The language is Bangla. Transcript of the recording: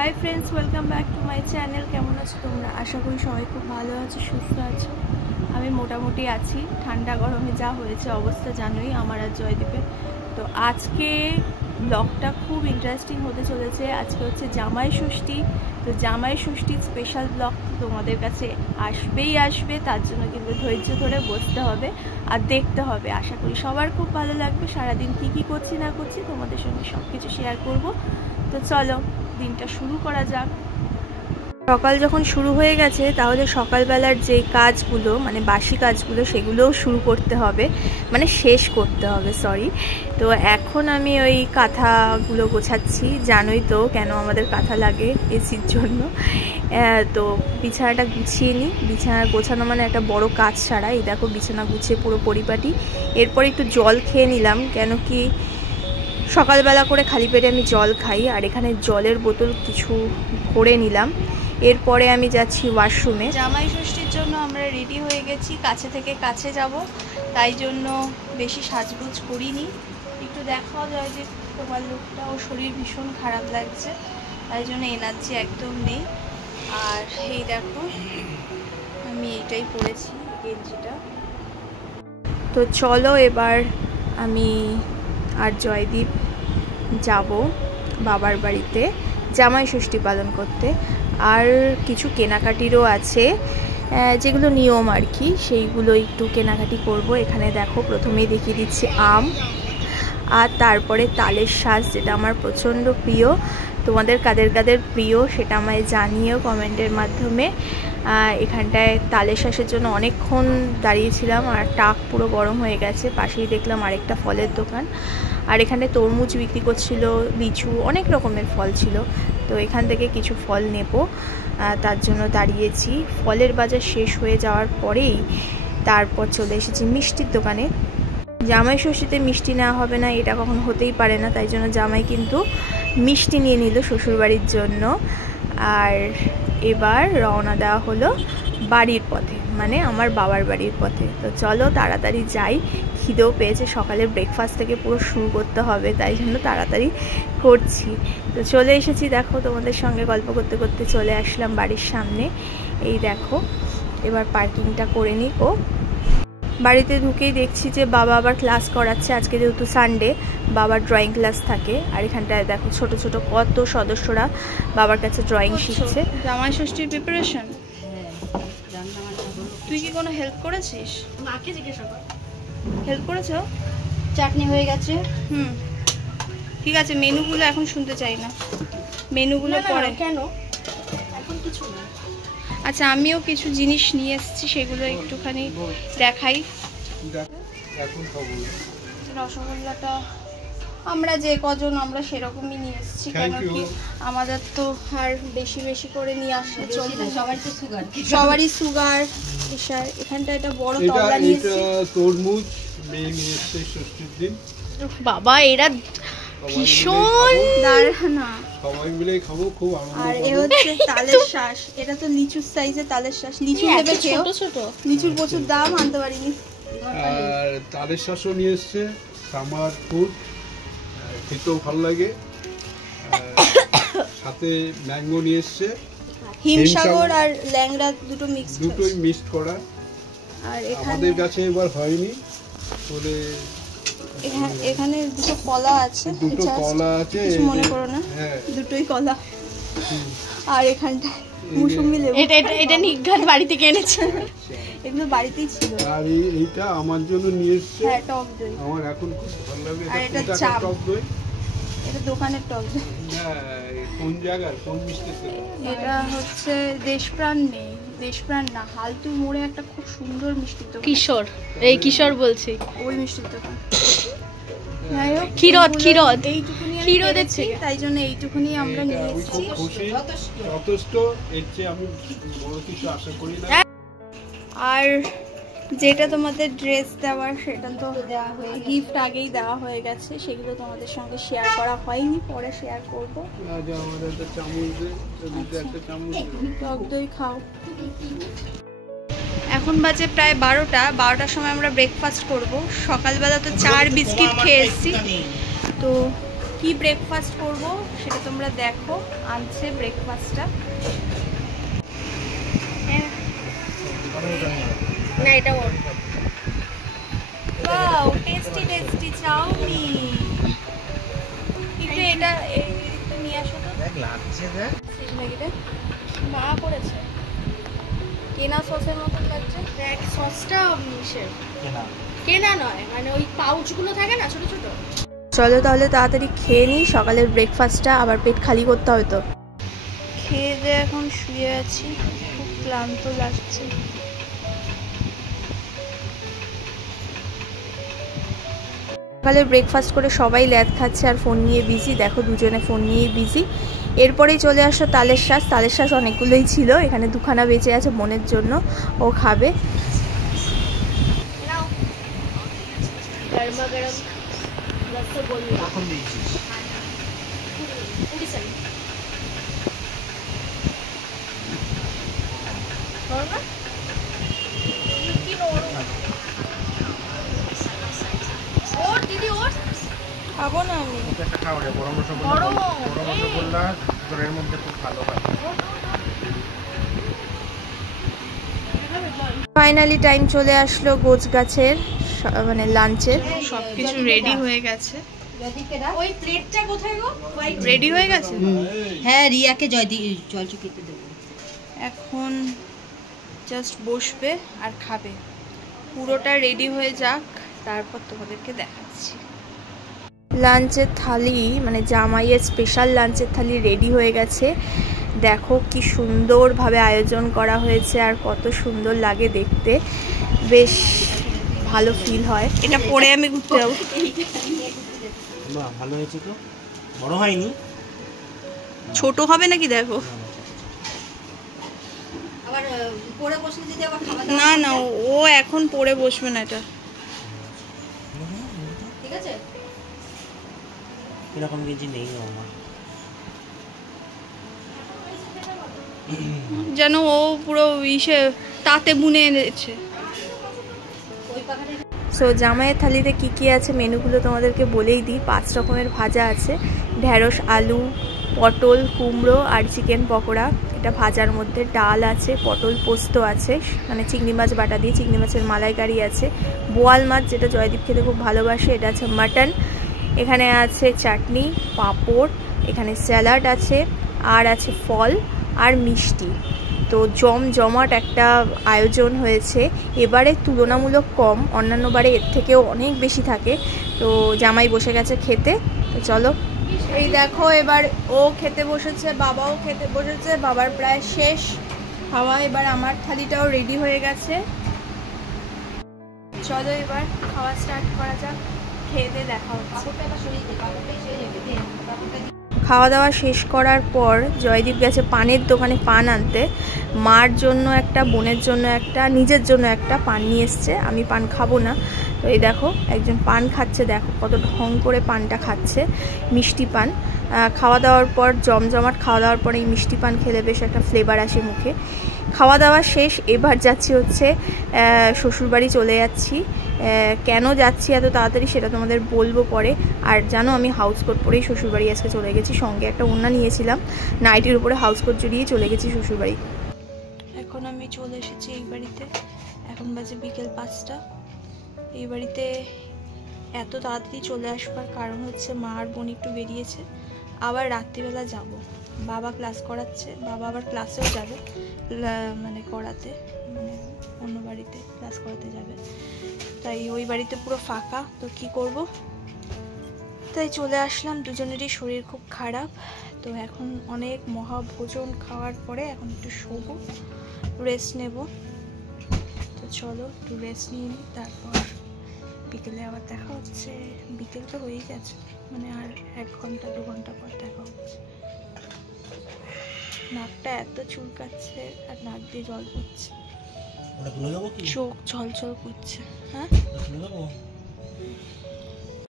Hi friends, welcome back to my channel. কেমন আছো তোমরা? আশা করি সবাই খুব ভালো আছো, সুস্থ আছো। আমি মোটামুটি আছি। ঠান্ডা গরমে যা হয়েছে অবস্থা জানোই আমার আর জয়দীপের। তো আজকে ব্লগটা খুব ইন্টারেস্টিং হতে চলেছে। আজকে হচ্ছে জামাই ষষ্ঠী। তো জামাই ষষ্ঠীর স্পেশাল ব্লগ তোমাদের কাছে আসবে, তার জন্য কিন্তু ধৈর্য ধরে বসতে হবে আর দেখতে হবে। আশা করি সবার খুব ভালো লাগবে। সারাদিন কী করছি না করছি তোমাদের সঙ্গে সব কিছু শেয়ার করব। তো চলো দিনটা শুরু করা যাক। সকাল যখন শুরু হয়ে গেছে তাহলে সকালবেলার যে কাজগুলো মানে বাসি কাজগুলো সেগুলোও শুরু করতে হবে, মানে শেষ করতে হবে, সরি। তো এখন আমি ওই কাঁথাগুলো গোছাচ্ছি। জানোই তো কেন আমাদের কাঁথা লাগে, এসির জন্য। তো বিছানাটা গুছিয়ে নিই। বিছানা গোছানো মানে একটা বড় কাজ ছাড়া। এই দেখো বিছানা গুছিয়ে পুরো পরিপাটি। এরপর একটু জল খেয়ে নিলাম, কেন কি সকালবেলা করে খালি পেটে আমি জল খাই। আর এখানে জলের বোতল কিছু ভরে নিলাম। এরপরে আমি যাচ্ছি ওয়াশরুমে। জামাই ষষ্ঠীর জন্য আমরা রেডি হয়ে গেছি, কাছে থেকে কাছে যাব, তাই জন্য বেশি সাজগোজ করিনি। একটু দেখাও জয়দীপ তোমার লুকটা। ও শরীর ভীষণ খারাপ লাগছে, তাই জন্য এনার্জি একদম নেই। আর এই দেখো আমি এইটাই পরেছি, গেঞ্জিটা। তো চলো এবার আমি আর জয়দীপ যাব বাবার বাড়িতে জামাই ষষ্ঠী পালন করতে। আর কিছু কেনাকাটিরও আছে, যেগুলো নিয়ম আর কি, সেইগুলো একটু কেনাকাটি করব। এখানে দেখো প্রথমেই দেখিয়ে দিচ্ছি আম, আর তারপরে তালের শাঁস, যেটা আমার প্রচণ্ড প্রিয়। তোমাদের কাদের কাদের প্রিয় সেটা আমায় জানিও কমেন্টের মাধ্যমে। এখানটায় তালের শাঁসের জন্য অনেকক্ষণ দাঁড়িয়েছিলাম আর টাক পুরো গরম হয়ে গেছে। পাশেই দেখলাম আরেকটা ফলের দোকান, আর এখানে তরমুজ বিক্রি করছিল, লিচু, অনেক রকমের ফল ছিল। তো এখান থেকে কিছু ফল নেব, তার জন্য দাঁড়িয়েছি। ফলের বাজার শেষ হয়ে যাওয়ার পরেই তারপর চলে এসেছি মিষ্টির দোকানে। জামাই ষষ্ঠীতে মিষ্টি নেওয়া হবে না এটা কখনো হতেই পারে না, তাই জন্য জামাই কিন্তু মিষ্টি নিয়ে নিল শ্বশুরবাড়ির জন্য। আর এবার রওনা দেওয়া হলো বাড়ির পথে, মানে আমার বাবার বাড়ির পথে। তো চলো তাড়াতাড়ি যাই, খিদেও পেয়েছে। সকালে ব্রেকফাস্ট থেকে পুরো শুরু করতে হবে, তাই জন্য তাড়াতাড়ি করছি। তো চলে এসেছি, দেখো তোমাদের সঙ্গে গল্প করতে করতে চলে আসলাম বাড়ির সামনে। এই দেখো এবার পার্কিংটা করে নিই। ও বাড়িতে ঢুকেই দেখছি যে বাবা আবার ক্লাস করাচ্ছে। আজকে যেহেতু সানডে, বাবার ড্রয়িং ক্লাস থাকে। আর এখানটায় দেখো ছোট ছোট কত সদস্যরা বাবার কাছে ড্রয়িং শিখছে। জামাই ষষ্ঠীর প্রিপারেশন। তুই কি কোনো হেল্প করেছিস? মাকে জিজ্ঞাসা কর। হেল্প করেছো? চাটনি হয়ে গেছে। ঠিক আছে, মেনুগুলো এখন শুনতে চাই না, মেনুগুলো পরে। কেন এখন কিছু না। আচ্ছা, আমিও কিছু জিনিস নিয়ে এসেছি, সেগুলো একটুখানি দেখাই। রসগোল্লাটা আমরা যে কজন আমরা সেরকমই নিয়ে এসেছি, কেন কি আমাদের তো আর বেশি বেশি করে নিয়ে আসলে চলবে। সবারই সুগার প্রেশার। এখানটা একটা বড় তবলা নিয়েছি। তরমুজ মেয়ে নিয়ে এসেছে ষষ্ঠীর দিন। বাবা এরা ভীষণ দাঁড়ানা, সবাই মিলে খাবো, খুব আনন্দ। আর এ হচ্ছে তালের শাঁস। এটা তো লিচুর সাইজের তালের শাঁস। লিচু ভেবে খেও, লিচুর প্রচুর দাম, আনতে পারিনি। আর তালের শাঁসও নিয়ে এসছে, সামার ফুড, খেতেও ভালো লাগে। সাথে ম্যাঙ্গো নিয়ে এসছে, হিমসাগর আর ল্যাংড়া দুটোই মিক্সড করা। আর আমাদের কাছে এবার হয়নি বলে এখানে দুটো কলা আছে, দুটো কলা আছে, কিছু মনে করো না, দুটোই কলা। আর এখানটা মুসম্বি লেবু। এটা নিঘাত বাড়ি থেকে এনেছে, এগুলো বাড়িতেই ছিল। আর এইটা আমার জন্য নিয়ে এসছে, হ্যাঁ, টক দই। আমার এখন খুব ভালো লাগে। আর এটা চাপ, টক দই। এটা দোকানের টক দই। কোন জায়গার কোন মিষ্টি? এটা হচ্ছে দেশপ্রাণ নেই, দেশপ্রাণ না, হালতু মোড়ে একটা খুব সুন্দর মিষ্টির দোকান। কিশোর, এই কিশোর বলছি, ওই মিষ্টির দোকান। ক্ষীরদ দেখছি, তাই জন্য এইটুকুনি আমরা নিয়ে এসেছি। যথেষ্ট, এর চেয়ে আমি বড় কিছু আশা করি না। আর যেটা তোমাদের ড্রেস দেওয়ার সেটা তো দেওয়া হয়ে, গিফট আগেই দেওয়া হয়ে গেছে, সেগুলো তোমাদের সঙ্গে শেয়ার করা হয়নি, পরে শেয়ার করবো। টক দই খাও। এখন বাজে প্রায় 12টার সময় আমরা ব্রেকফাস্ট করব। সকালবেলা তো চার বিস্কিট খেয়ে এসেছি, তো কি ব্রেকফাস্ট করব সেটা তোমরা দেখো। আনছে ব্রেকফাস্টটা, না এটা ওর। Wow tasty tasty chowmein. একটু এটা একটু নিয়ে আসো তো। দেখ লাগছে, দেখ মা করেছে, কেনা সসের মতন লাগছে। দেখ সসটা কেনা। কেনা নয়, মানে ওই পাউচগুলো থাকে না ছোট ছোট। চলো তাহলে তাড়াতাড়ি খেয়ে নিই সকালের ব্রেকফাস্টটা, আবার পেট খালি করতে হবে তো। খেয়ে দিয়ে এখন শুয়ে আছি, খুব ক্লান্ত লাগছে। সকালে ব্রেকফাস্ট করে সবাই ল্যাদ খাচ্ছে আর ফোন নিয়ে বিজি। দেখো দুজনে ফোন নিয়েই বিজি। এরপরেই চলে আসো তালের শ্বাস। তালের শ্বাস অনেকগুলোই ছিল, এখানে দুখানা বেঁচে আছে বোনের জন্য, ও খাবে। গরমা গরম রসগোল্লা। কখন দিয়েছিস? 20 সেকেন্ড। ওর দিদি ওর খাবো না আমি। ওকে একটা খাওয়া রে, গরম রসগোল্লা। গরম। গরম রসগোল্লা জ্বরের মধ্যে খুব ভালো হয়। ফাইনালি টাইম চলে আসলো গোছ গাছের মানে লাঞ্চের। সবকিছু রেডি হয়ে গেছে। ওই প্লেটটা কোথায় গো? রেডি হয়ে গেছে। হ্যাঁ রিয়াকে জল চুকিতে দেবো। এখন জাস্ট বসবে আর খাবে। পুরোটা রেডি হয়ে যাক, তারপর তোমাদেরকে দেখাচ্ছি। লাঞ্চের থালি মানে জামাইয়ের স্পেশাল লাঞ্চের থালি রেডি হয়ে গেছে। দেখো কি সুন্দরভাবে আয়োজন করা হয়েছে আর কত সুন্দর লাগে দেখতে, বেশ ভালো ফিল হয়। এটা পরে আমি ঘুরতে যাবো। বাহ, ভালো হয়েছে তো। বড় হয়নি? ছোট হবে নাকি দেখো। আবার পরে বসলে যদি আবার খাওয়া না না, ও এখন পরে বসবে না। এটা ঠিক আছে। এরকম গেঞ্জি নেই আমার। যেন ও পুরো ইসে তাতে বুনে এনেছে। ওই পাখাটা সো জামাইয়ের থালিতে কি কি আছে মেনুগুলো তোমাদেরকে বলেই দিই। 5 রকমের ভাজা আছে, ঢেঁড়স, আলু, পটল, কুমড়ো আর চিকেন পকোড়া। এটা ভাজার মধ্যে ডাল আছে, পটল পোস্ত আছে, মানে চিংড়ি মাছ বাটা দিয়ে চিংড়ি মাছের মালাইকারি আছে, বোয়াল মাছ যেটা জয়দীপ খেতে খুব ভালোবাসে, এটা আছে মাটন। এখানে আছে চাটনি, পাঁপড়, এখানে স্যালাড আছে, আর আছে ফল আর মিষ্টি। তো জমজমাট একটা আয়োজন হয়েছে। এবারে তুলনামূলক কম, অন্যান্য বারে এর থেকেও অনেক বেশি থাকে। তো জামাই বসে গেছে খেতে, তো চলো। এই দেখো এবার ও খেতে বসেছে, বাবাও খেতে বসেছে, বাবার প্রায় শেষ খাওয়া। এবার আমার থালিটাও রেডি হয়ে গেছে। চলো এবার খাওয়া স্টার্ট করা যাক, খেয়ে দিয়ে দেখা হচ্ছে। কাপড়টা এবার সরিয়ে দে, কাপড়টাই সরিয়ে যাবে। কাপড়টা খাওয়া দাওয়া শেষ করার পর জয়দীপ গেছে পানের দোকানে পান আনতে। মার জন্য একটা, বোনের জন্য একটা, নিজের জন্য একটা পান নিয়ে এসছে। আমি পান খাবো না। তো এই দেখো একজন পান খাচ্ছে, দেখো কত ঢং করে পানটা খাচ্ছে, মিষ্টি পান। খাওয়া দাওয়ার পর জমজমাট খাওয়া দাওয়ার পর এই মিষ্টি পান খেলে বেশ একটা ফ্লেভার আসে মুখে। খাওয়া দাওয়া শেষ, এবার যাচ্ছি হচ্ছে শ্বশুরবাড়ি চলে যাচ্ছি। কেন যাচ্ছি এত তাড়াতাড়ি সেটা তোমাদের বলবো পরে। আর জানো আমি হাউস কোট পরেই শ্বশুরবাড়ি আজকে চলে গেছি, সঙ্গে একটা ওড়না নিয়েছিলাম, নাইটির উপরে হাউস কোট জড়িয়ে চলে গেছি শ্বশুরবাড়ি। এখন আমি চলে এসেছি এই বাড়িতে, এখন বাজে বিকেল 5টা। এই বাড়িতে এত তাড়াতাড়ি চলে আসবার কারণ হচ্ছে মা আর বোন একটু বেরিয়েছে, আবার রাত্রিবেলা যাব। বাবা ক্লাস করাচ্ছে, বাবা আবার ক্লাসেও যাবে, মানে করাতে, মানে অন্য বাড়িতে ক্লাস করাতে যাবে। তাই ওই বাড়িতে পুরো ফাঁকা, তো কি করব, তাই চলে আসলাম। দুজনেরই শরীর খুব খারাপ, তো এখন অনেক মহাভোজন খাওয়ার পরে এখন একটু শোবো, রেস্ট নেব। তো চলো একটু রেস্ট নিয়ে নিই, তারপর বিকেলে আবার দেখা হচ্ছে। বিকেল তো হয়েই গেছে, মানে আর 1 ঘন্টা 2 ঘন্টা পর দেখা হচ্ছে। নাকটা এত চুলকাচ্ছে আর নাক দিয়ে জল পড়ছে, চোখ ঝলঝল করছে। হ্যাঁ